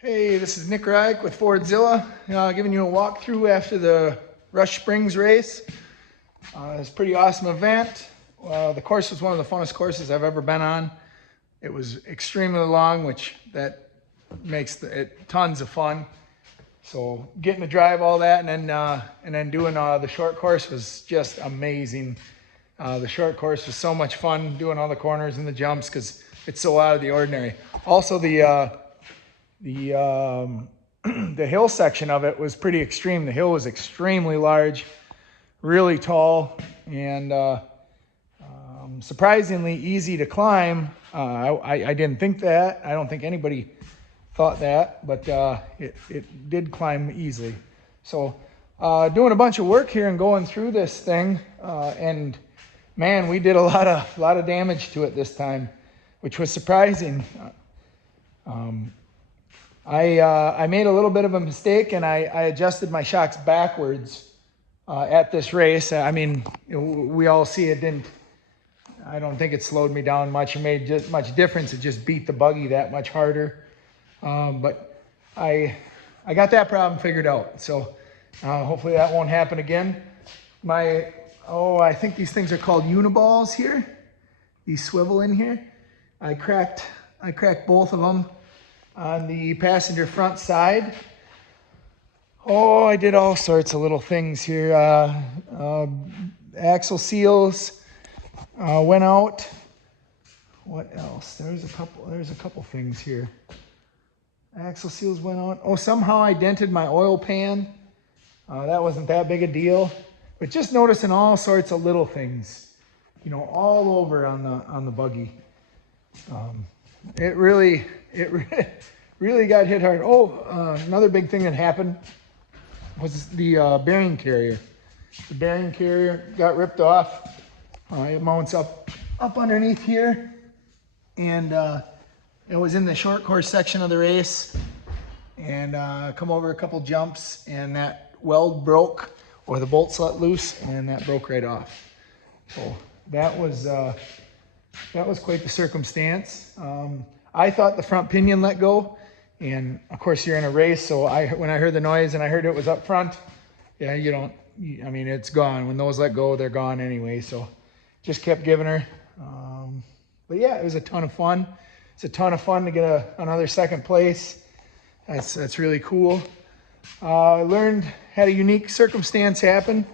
Hey, this is Nick Reich with Fordzilla, giving you a walkthrough after the Rush Springs race. It was a pretty awesome event. The course was one of the funnest courses I've ever been on. It was extremely long, which that makes it tons of fun. So getting to drive all that and then doing the short course was just amazing. The short course was so much fun doing all the corners and the jumps because it's so out of the ordinary. Also, the hill section of it was pretty extreme. The hill was extremely large, really tall, and surprisingly easy to climb. I didn't think that. I don't think anybody thought that, but it did climb easily. So doing a bunch of work here and going through this thing, and man, we did a lot of damage to it this time, which was surprising. I made a little bit of a mistake and I adjusted my shocks backwards at this race. I mean, we all see it I don't think it slowed me down much. It made just much difference. It just beat the buggy that much harder. But I got that problem figured out. So hopefully that won't happen again. I think these things are called uniballs here. These swivel in here. I cracked both of them on the passenger front side. Oh, I did all sorts of little things here. Axle seals went out. What else? There's a couple things here. Axle seals went out. Oh, somehow I dented my oil pan. That wasn't that big a deal. But just noticing all sorts of little things, all over on the buggy. It really got hit hard. Another big thing that happened was the bearing carrier. The bearing carrier got ripped off. It mounts up underneath here, and it was in the short course section of the race, and come over a couple jumps, and that weld broke, or the bolts let loose, and that broke right off. So that was quite the circumstance. I thought the front pinion let go, and of course you're in a race, so when I heard the noise and I heard it was up front, it's gone. When those let go, they're gone anyway, so just kept giving her. But yeah, it was a ton of fun. It's a ton of fun to get another second place. That's really cool. I had a unique circumstance happen.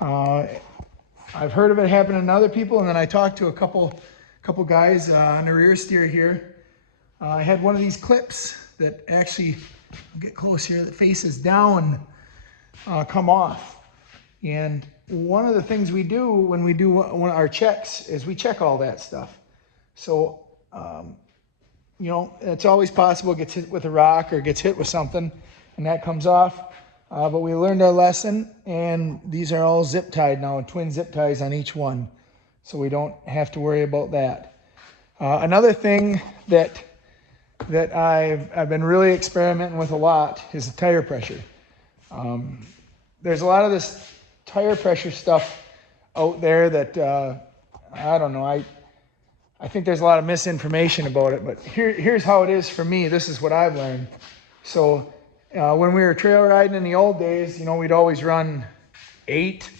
I've heard of it happening to other people, and then I talked to a couple guys on the rear steer here. I had one of these clips that actually, I'll get close here, that faces down, come off. And one of the things we do when we do our checks is we check all that stuff. So, it's always possible it gets hit with a rock or gets hit with something and that comes off. But we learned our lesson, and these are all zip tied now, twin zip ties on each one. So we don't have to worry about that. Another thing that I've been really experimenting with a lot is the tire pressure. There's a lot of this tire pressure stuff out there that I don't know. I think there's a lot of misinformation about it, but here's how it is for me. This is what I've learned. So when we were trail riding in the old days, we'd always run 8,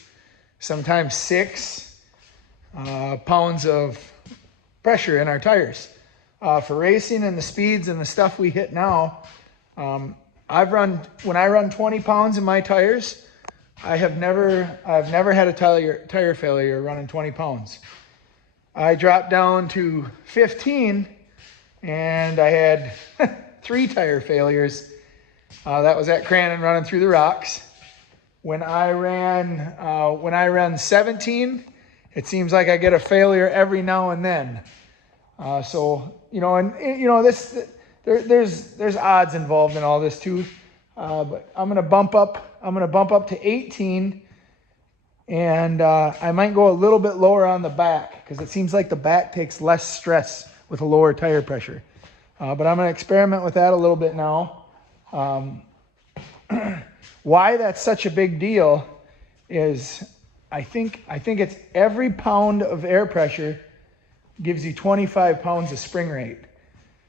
sometimes 6 pounds of pressure in our tires. For racing and the speeds and the stuff we hit now, when I run 20 pounds in my tires, I've never had a tire failure running 20 pounds. I dropped down to 15 and I had 3 tire failures. That was at Crandon running through the rocks. When I ran 17, it seems like I get a failure every now and then. There's odds involved in all this too. But I'm gonna bump up to 18, and I might go a little bit lower on the back because it seems like the back takes less stress with a lower tire pressure. But I'm gonna experiment with that a little bit now. Why that's such a big deal is I think it's every pound of air pressure gives you 25 pounds of spring rate.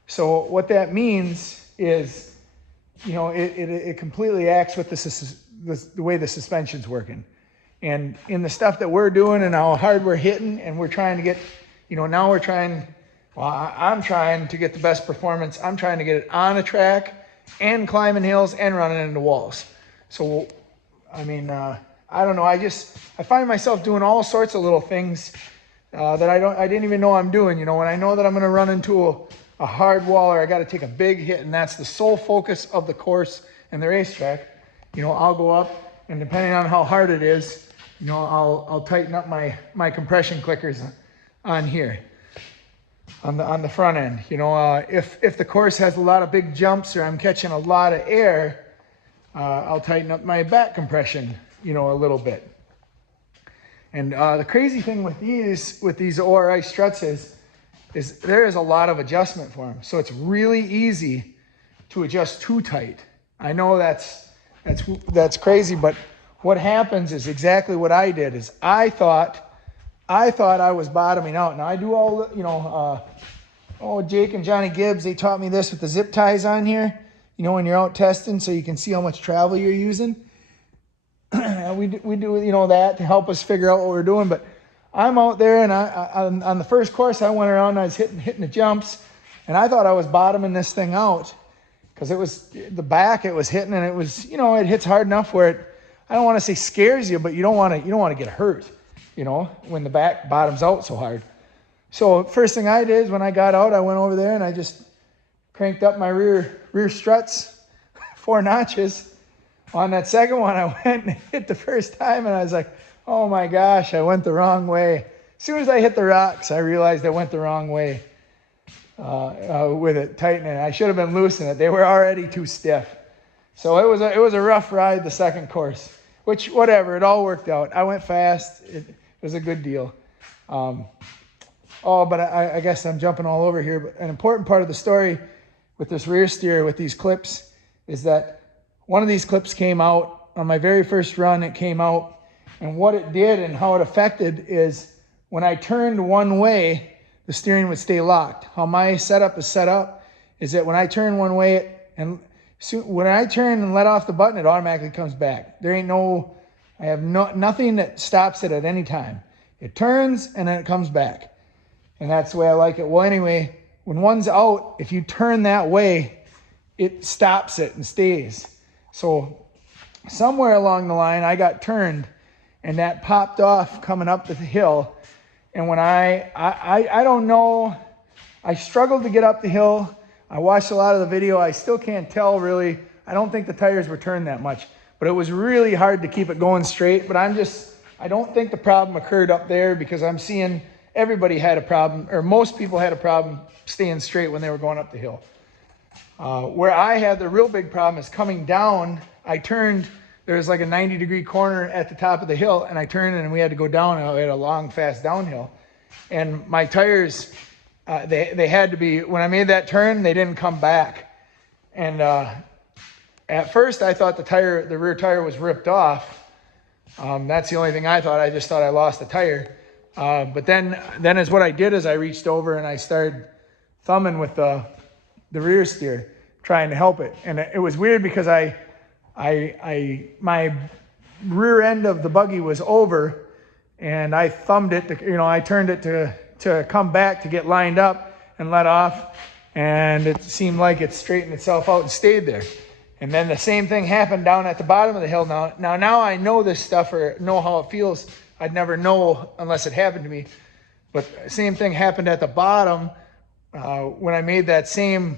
So what that means is you know, it completely acts with the way the suspension's working. And in the stuff that we're doing and how hard we're hitting, and we're trying to get, you know, now we're trying, well, I'm trying to get the best performance. I'm trying to get it on a track and climbing hills and running into walls. So, I mean, I don't know. I find myself doing all sorts of little things that I didn't even know I'm doing. You know, when I know that I'm going to run into a hard wall or I got to take a big hit, and that's the sole focus of the course and the racetrack, you know, I'll go up, and depending on how hard it is, you know, I'll tighten up my compression clickers on here, on the front end. You know, if the course has a lot of big jumps or I'm catching a lot of air, I'll tighten up my back compression, you know, a little bit. And the crazy thing with these ORI struts is there is a lot of adjustment for them. So it's really easy to adjust too tight. I know that's crazy, but what happens is exactly what I did. Is I thought I was bottoming out. Now I do all, you know, Jake and Johnny Gibbs, they taught me this with the zip ties on here, you know, when you're out testing, so you can see how much travel you're using. we do, you know, that to help us figure out what we're doing. But I'm out there, and on the first course I went around, I was hitting the jumps, and I thought I was bottoming this thing out, because it was the back it was hitting, and it was, you know, it hits hard enough where it, I don't want to say scares you, but you don't want to get hurt, you know, when the back bottoms out so hard. So first thing I did is when I got out, I went over there and I just cranked up my rear struts 4 notches. On that second one, I went and hit the first time, and I was like, oh my gosh, I went the wrong way. As soon as I hit the rocks, I realized I went the wrong way with it tightening. I should have been loosening it. They were already too stiff. So it was a rough ride the second course, which, whatever, it all worked out. I went fast. It was a good deal. But I guess I'm jumping all over here. But an important part of the story with this rear steer, with these clips, is that one of these clips came out on my very first run. It came out, and what it did and how it affected is when I turned one way, the steering would stay locked. How my setup is set up is that when I turn one way, so when I turn and let off the button, it automatically comes back. I have nothing that stops it at any time. It turns and then it comes back. And that's the way I like it. Well, anyway, when one's out, if you turn that way, it stops it and stays. So somewhere along the line, I got turned, and that popped off coming up the hill. And when I don't know, I struggled to get up the hill. I watched a lot of the video. I still can't tell really. I don't think the tires were turned that much, but it was really hard to keep it going straight. But I don't think the problem occurred up there, because I'm seeing everybody had a problem, or most people had a problem staying straight when they were going up the hill. Where I had the real big problem is coming down. I turned, there was like a 90-degree corner at the top of the hill, and I turned and we had to go down. We had a long, fast downhill. And my tires, they had to be, when I made that turn, they didn't come back. And at first I thought the rear tire was ripped off. That's the only thing I thought. I just thought I lost the tire. But then is what I did is I reached over and I started thumbing with the rear steer, trying to help it. And it was weird because my rear end of the buggy was over, and I thumbed it to, I turned it to come back to get lined up and let off, and it seemed like it straightened itself out and stayed there. And then the same thing happened down at the bottom of the hill. Now I know this stuff, or know how it feels. I'd never know unless it happened to me. But the same thing happened at the bottom when I made that same,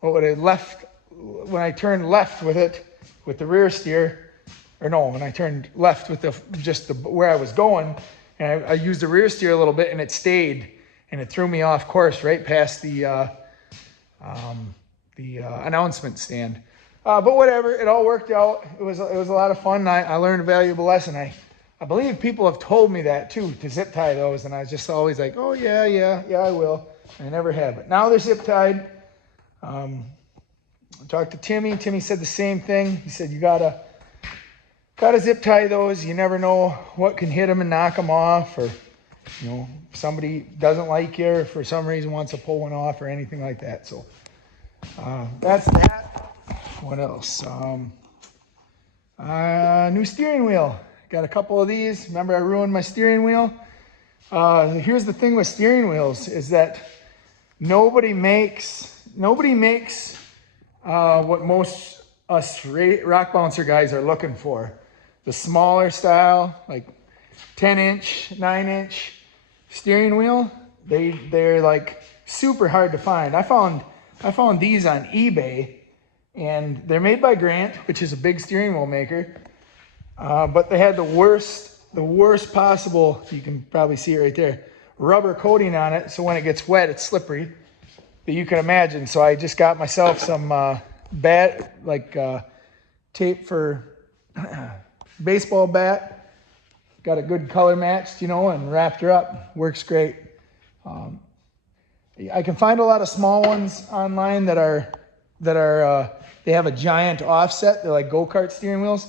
when I turned left with it, with the rear steer, when I turned left with where I was going, and I used the rear steer a little bit, and it stayed, and it threw me off course right past the announcement stand. But whatever, it all worked out. It was a lot of fun. I learned a valuable lesson. I believe people have told me that too, to zip tie those, and I was just always like, oh yeah, I will. I never have. But now they're zip tied. I talked to Timmy. Timmy said the same thing. He said you gotta zip tie those. You never know what can hit them and knock them off, or somebody doesn't like you, or for some reason wants to pull one off, or anything like that. So that's that. What else? New steering wheel. Got a couple of these. Remember I ruined my steering wheel? Here's the thing with steering wheels is that nobody makes what most us rock bouncer guys are looking for. The smaller style, like 10-inch, 9-inch steering wheel. They're like super hard to find. I found these on eBay, and they're made by Grant, which is a big steering wheel maker. But they had the worst possible, you can probably see it right there, rubber coating on it, so when it gets wet, it's slippery, that you can imagine. So I just got myself some tape for baseball bat, got a good color matched, and wrapped her up. Works great. I can find a lot of small ones online that are they have a giant offset. They're like go-kart steering wheels,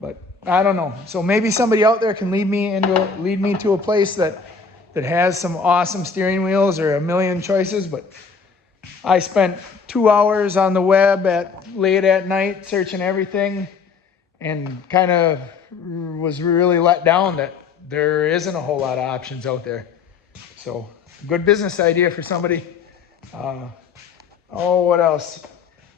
but I don't know. So maybe somebody out there can lead me to a place that has some awesome steering wheels or a million choices. But I spent 2 hours on the web late at night searching everything, and kind of was really let down that there isn't a whole lot of options out there. So good business idea for somebody. What else?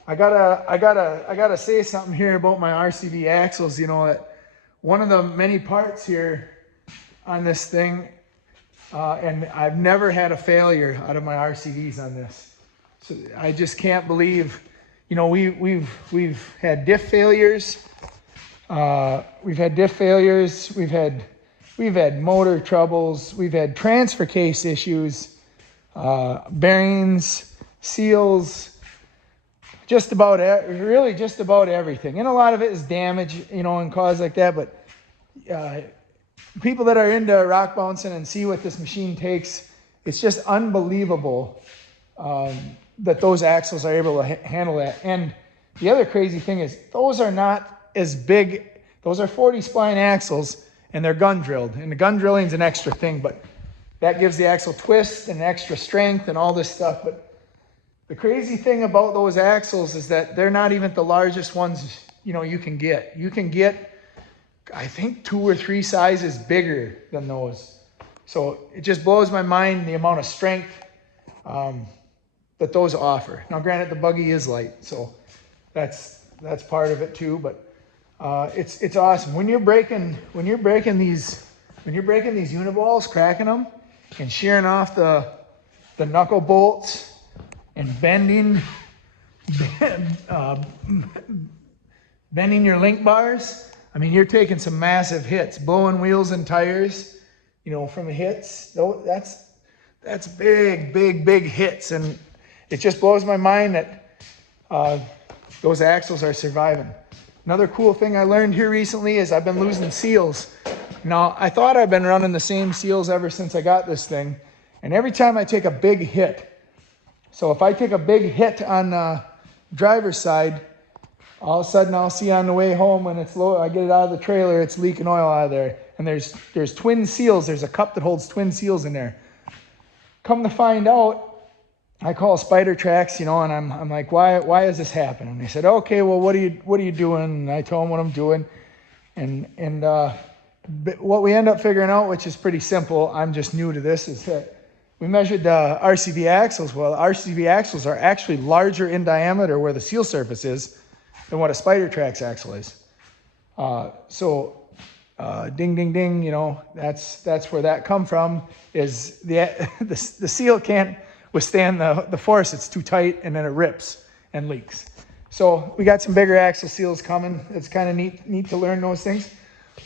I gotta say something here about my RCV axles. That one of the many parts here on this thing, and I've never had a failure out of my RCVs on this. So I just can't believe, we've had diff failures. We've had motor troubles. We've had transfer case issues, bearings, seals, just about everything. And a lot of it is damage, and cause like that. But people that are into rock bouncing and see what this machine takes, it's just unbelievable that those axles are able to handle that. And the other crazy thing is those are not as big. Those are 40 spline axles, and they're gun drilled. And the gun drilling is an extra thing, but that gives the axle twist and extra strength and all this stuff. But the crazy thing about those axles is that they're not even the largest ones, you can get. You can get, I think, 2 or 3 sizes bigger than those. So it just blows my mind the amount of strength that those offer. Now, granted, the buggy is light, so that's part of it too. But it's awesome when you're breaking these uniballs, cracking them, and shearing off the knuckle bolts and bending your link bars. I mean, you're taking some massive hits, blowing wheels and tires, from the hits. That's big hits, and it just blows my mind that those axles are surviving. Another cool thing I learned here recently is I've been losing seals. Now, I thought I've been running the same seals ever since I got this thing, and every time I take a big hit, so if I take a big hit on the driver's side, all of a sudden I'll see on the way home when it's low, I get it out of the trailer, it's leaking oil out of there. And there's twin seals. There's a cup that holds twin seals in there. Come to find out, I call Spider Tracks, and I'm like, why is this happening? And they said, okay, well, what are you doing? And I told them what I'm doing. And what we end up figuring out, which is pretty simple, I'm just new to this, is that we measured the RCV axles. Well, RCV axles are actually larger in diameter where the seal surface is than what a Spider Tracks axle is. Ding, ding, ding, that's where that come from, is the seal can't withstand the force. It's too tight, and then it rips and leaks. So we got some bigger axle seals coming. It's kind of neat to learn those things.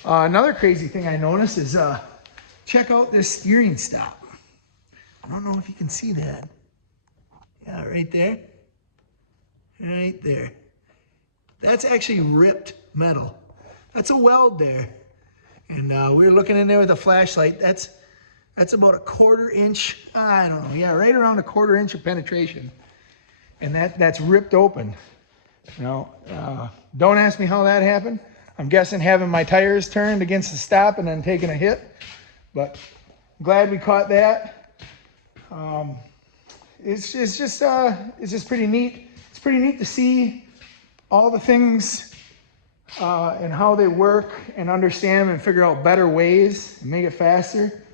Another crazy thing I noticed is check out this steering stop. I don't know if you can see that. Yeah, right there. Right there. That's actually ripped metal. That's a weld there. And we were looking in there with a flashlight. That's about a 1/4 inch, I don't know, yeah, right around a 1/4 inch of penetration. And that's ripped open. Don't ask me how that happened. I'm guessing having my tires turned against the stop and then taking a hit. But glad we caught that. It's just pretty neat. It's pretty neat to see all the things and how they work and understand them and figure out better ways and make it faster.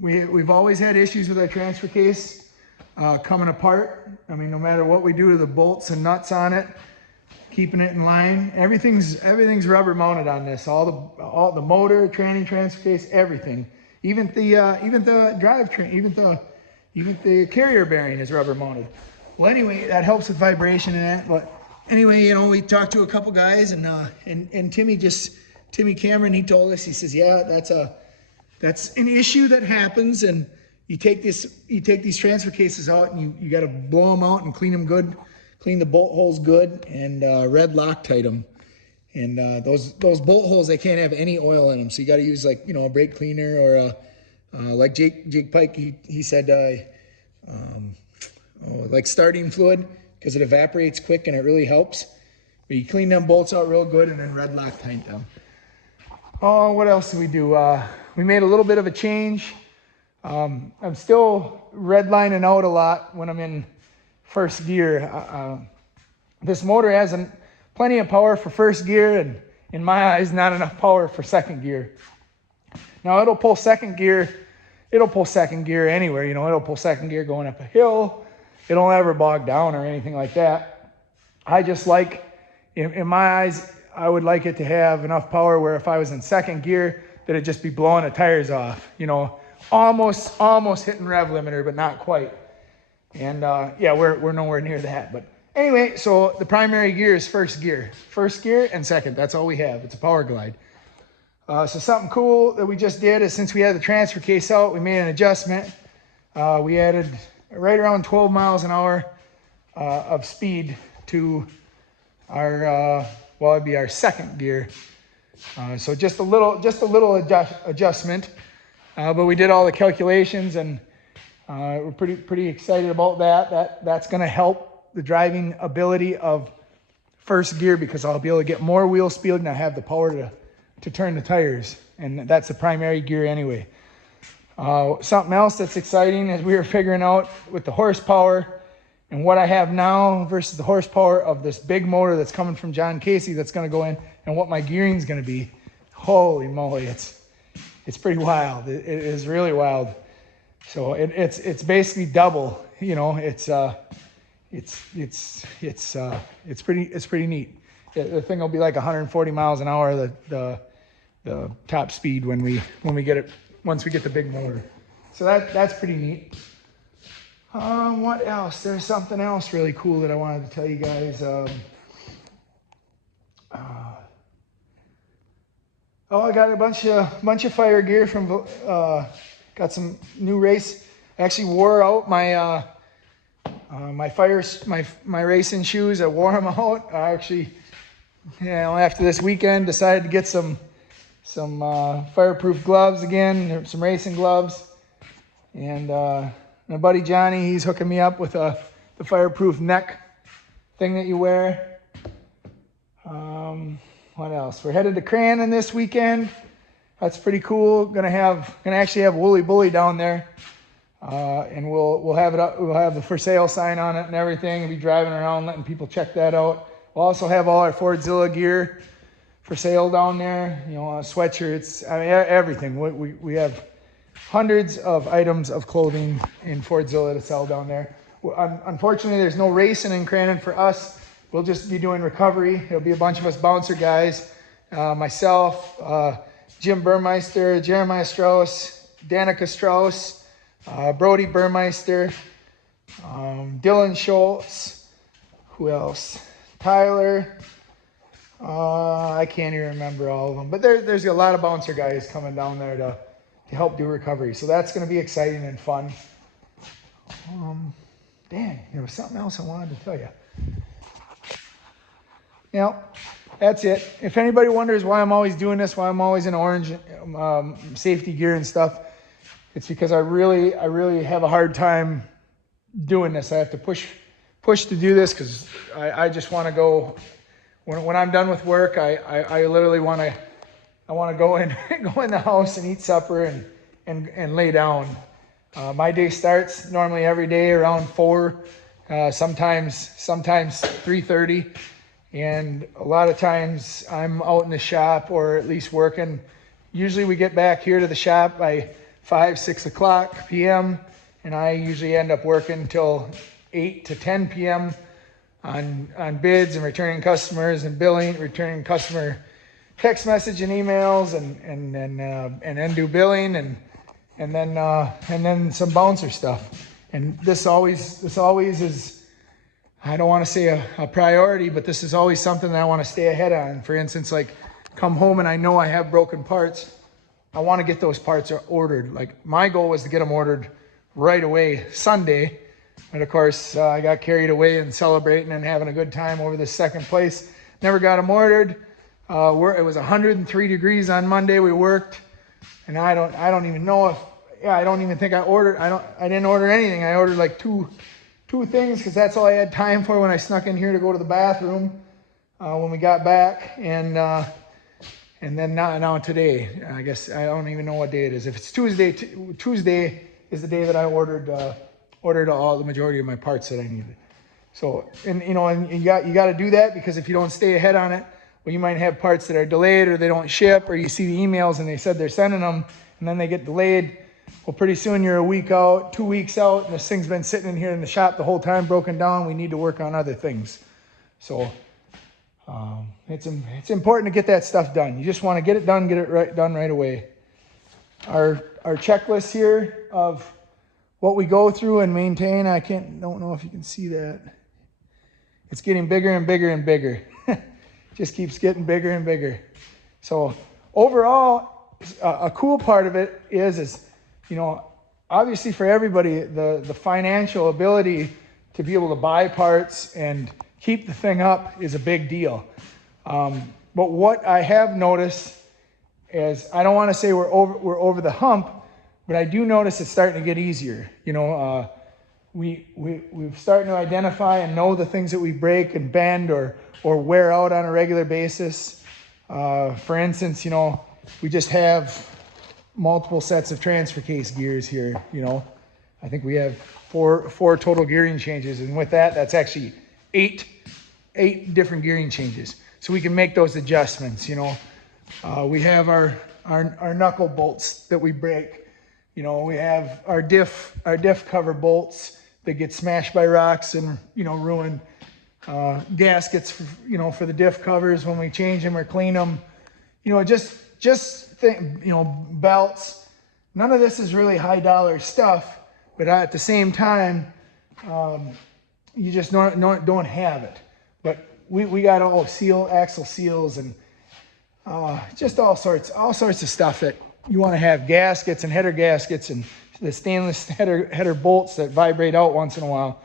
We've always had issues with our transfer case coming apart. I mean, no matter what we do to the bolts and nuts on it, keeping it in line, everything's rubber mounted on this. All the motor, tranny, transfer case, everything. Even the drivetrain, even the carrier bearing is rubber mounted. Well, anyway, that helps with vibration and that. But anyway, you know, we talked to a couple guys, and Timmy Cameron, he told us, he says, yeah, that's an issue that happens, and you take these transfer cases out, and you got to blow them out and clean them good, clean the bolt holes good, and red Loctite them. And those bolt holes, they can't have any oil in them, so you got to use, like, you know, a brake cleaner, or like Jake Pike, he said, like starting fluid, because it evaporates quick and it really helps. But you clean them bolts out real good and then red Loctite them. Oh, what else did we do? We made a little bit of a change. I'm still redlining out a lot when I'm in first gear. This motor has plenty of power for first gear, and in my eyes, not enough power for second gear. Now, it'll pull second gear anywhere. You know, it'll pull second gear going up a hill. It don't ever bog down or anything like that. I just like, in my eyes, I would like it to have enough power where if I was in second gear, that it'd just be blowing the tires off. You know, almost hitting rev limiter, but not quite. And yeah, we're nowhere near that. But anyway, so the primary gear is first gear and second. That's all we have. It's a power glide. So something cool that we just did is, since we had the transfer case out, we made an adjustment. We added right around 12 miles an hour of speed to our, well, it'd be our second gear. So just a little adjustment, but we did all the calculations, and we're pretty excited about that. That's going to help the driving ability of first gear, because I'll be able to get more wheel speed and I have the power to turn the tires, and that's the primary gear anyway. Something else that's exciting is we were figuring out with the horsepower and what I have now versus the horsepower of this big motor that's coming from John Casey that's going to go in, and what my gearing is going to be. Holy moly, it's pretty wild. It is really wild. So it's basically double. You know, it's pretty neat. The thing will be like 140 miles an hour. The top speed when we get it, once we get the big motor. So that's pretty neat. What else? There's something else really cool that I wanted to tell you guys. I got a bunch of fire gear from, got some new race. I actually wore out my my racing shoes. I wore them out. I actually, after this weekend, decided to get some fireproof gloves again, some racing gloves. And my buddy Johnny, he's hooking me up with the fireproof neck thing that you wear. What else? We're headed to Crandon this weekend. That's pretty cool. Gonna actually have Woolly Bully down there, and we'll have it up. We'll have the for sale sign on it and everything, and be driving around letting people check that out. We'll also have all our Fordzilla gear for sale down there. You know, sweatshirts, I mean, everything. We have hundreds of items of clothing in Fordzilla to sell down there. Unfortunately, there's no racing in Crandon for us. We'll just be doing recovery. It'll be a bunch of us bouncer guys, myself, Jim Burmeister, Jeremiah Strauss, Danica Strauss, Brody Burmeister, Dylan Schultz, who else? Tyler. I can't even remember all of them, but there's a lot of bouncer guys coming down there to help do recovery. So that's going to be exciting and fun. Dang, there was something else I wanted to tell you. That's it. If anybody wonders why I'm always doing this, why I'm always in orange safety gear and stuff, it's because I really have a hard time doing this. I have to push to do this, because I just want to go. When I'm done with work, I literally want to go in the house and eat supper and lay down. My day starts normally every day around 4, sometimes 3:30, And a lot of times I'm out in the shop or at least working. Usually we get back here to the shop by 5, 6 o'clock p.m. and I usually end up working till 8 to 10 p.m. on bids and returning customers and billing, returning customer text message and emails, and then do billing and then some bouncer stuff. And this always is, I don't want to say a priority, but this is always something that I want to stay ahead on. For instance, like come home and I know I have broken parts. I want to get those parts ordered. Like my goal was to get them ordered right away Sunday. But of course, I got carried away and celebrating and having a good time over this second place. Never got them ordered. It was 103 degrees on Monday. We worked, and I don't even know if, I don't even think I ordered. I didn't order anything. I ordered like two things because that's all I had time for when I snuck in here to go to the bathroom when we got back, and then now today. I guess I don't even know what day it is. If it's Tuesday, Tuesday is the day that I ordered all the majority of my parts that I needed. So, and you got to do that, because if you don't stay ahead on it, well, you might have parts that are delayed or they don't ship, or you see the emails and they said they're sending them and then they get delayed. Well, pretty soon you're a week out, 2 weeks out, and this thing's been sitting in here in the shop the whole time, broken down. We need to work on other things. So it's important to get that stuff done. You just want to get it done, done right away. Our checklist here of what we go through and maintain, don't know if you can see that. It's getting bigger and bigger and bigger. Just keeps getting bigger and bigger. So overall, a cool part of it is obviously for everybody, the financial ability to be able to buy parts and keep the thing up is a big deal. But what I have noticed is, I don't want to say we're over the hump, but I do notice it's starting to get easier. We've started to identify and know the things that we break and bend or wear out on a regular basis. For instance, we just have multiple sets of transfer case gears here. I think we have four total gearing changes, and with that, that's actually eight different gearing changes. So we can make those adjustments. We have our knuckle bolts that we break. We have our diff cover bolts that get smashed by rocks and ruined. Gaskets for the diff covers when we change them or clean them. Belts. None of this is really high dollar stuff, but at the same time, you just don't have it. But we got all axle seals and just all sorts of stuff that you want to have. Gaskets and header gaskets and the stainless header bolts that vibrate out once in a while.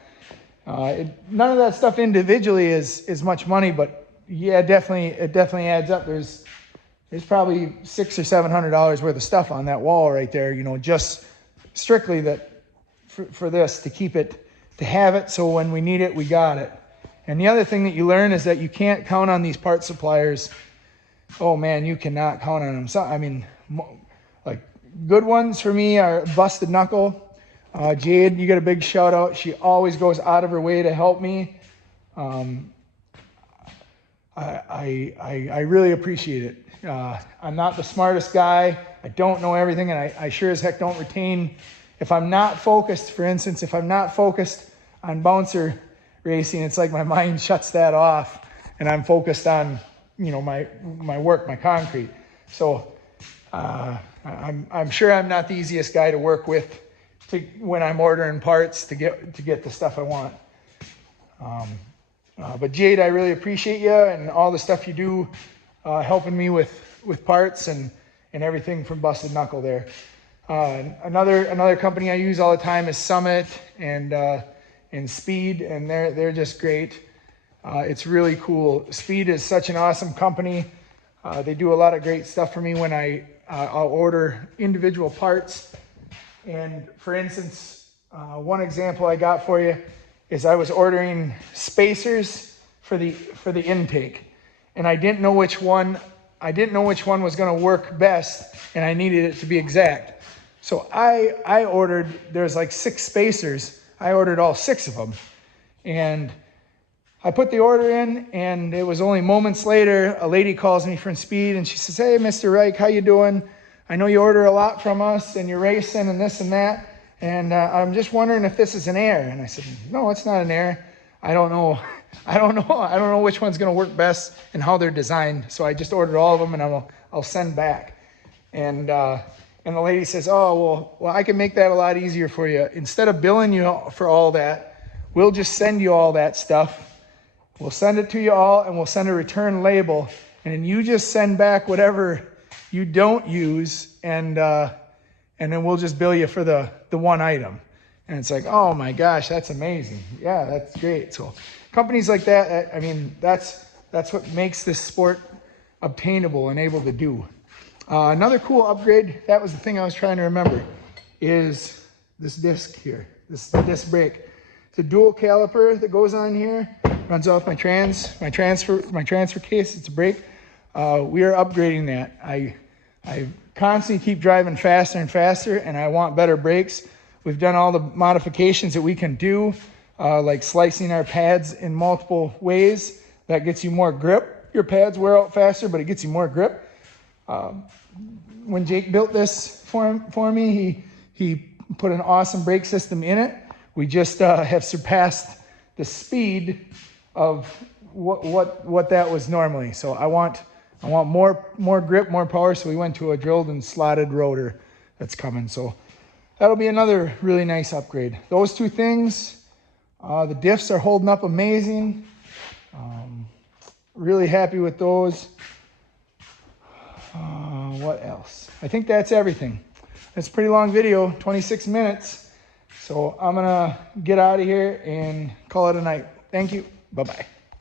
None of that stuff individually is much money, but yeah, it definitely adds up. There's probably $600 or $700 worth of stuff on that wall right there. Just strictly that for this, to keep it, to have it, so when we need it, we got it. And the other thing that you learn is that you can't count on these part suppliers. Oh man, you cannot count on them. So like good ones for me are Busted Knuckle. Jade, you get a big shout out. She always goes out of her way to help me. I really appreciate it. I'm not the smartest guy. I don't know everything, and I sure as heck don't retain. If I'm not focused, for instance, if I'm not focused on bouncer racing, it's like my mind shuts that off, and I'm focused on my work, my concrete. So I'm sure I'm not the easiest guy to work with when I'm ordering parts to get the stuff I want. But Jade, I really appreciate you and all the stuff you do, helping me with parts and everything from Busted Knuckle there. Another company I use all the time is Summit and Speed, and they're just great. It's really cool. Speed is such an awesome company. They do a lot of great stuff for me when I'll order individual parts. And for instance, one example I got for you is I was ordering spacers for the intake, and I didn't know which one was going to work best, and I needed it to be exact. So I ordered, there's like 6 spacers. I ordered all 6 of them, and I put the order in, and it was only moments later, a lady calls me from Speed, and she says, "Hey, Mr. Reich, how you doing? I know you order a lot from us, and you're racing and this and that, and I'm just wondering if this is an air." And I said, "No, it's not an air. I don't know. I don't know which one's going to work best and how they're designed. So I just ordered all of them, and I'll send back." And the lady says, "Oh, well, I can make that a lot easier for you. Instead of billing you for all that, we'll just send you all that stuff. We'll send it to you all, and we'll send a return label, and then you just send back whatever you don't use, and then we'll just bill you for the one item." And it's like, oh my gosh, that's amazing. Yeah, that's great. So companies like that, I mean, that's what makes this sport obtainable and able to do. Another cool upgrade, that was the thing I was trying to remember, is this disc here, this disc brake. It's a dual caliper that goes on here, runs off my transfer case. It's a brake. We are upgrading that. I constantly keep driving faster and faster, and I want better brakes. We've done all the modifications that we can do, like slicing our pads in multiple ways. That gets you more grip. Your pads wear out faster, but it gets you more grip. When Jake built this for me, he put an awesome brake system in it. We just have surpassed the speed of what that was normally. So I want more grip, more power. So we went to a drilled and slotted rotor that's coming. So that'll be another really nice upgrade. Those two things, the diffs are holding up amazing. Really happy with those. What else? I think that's everything. It's a pretty long video, 26 minutes. So I'm gonna get out of here and call it a night. Thank you. Bye-bye.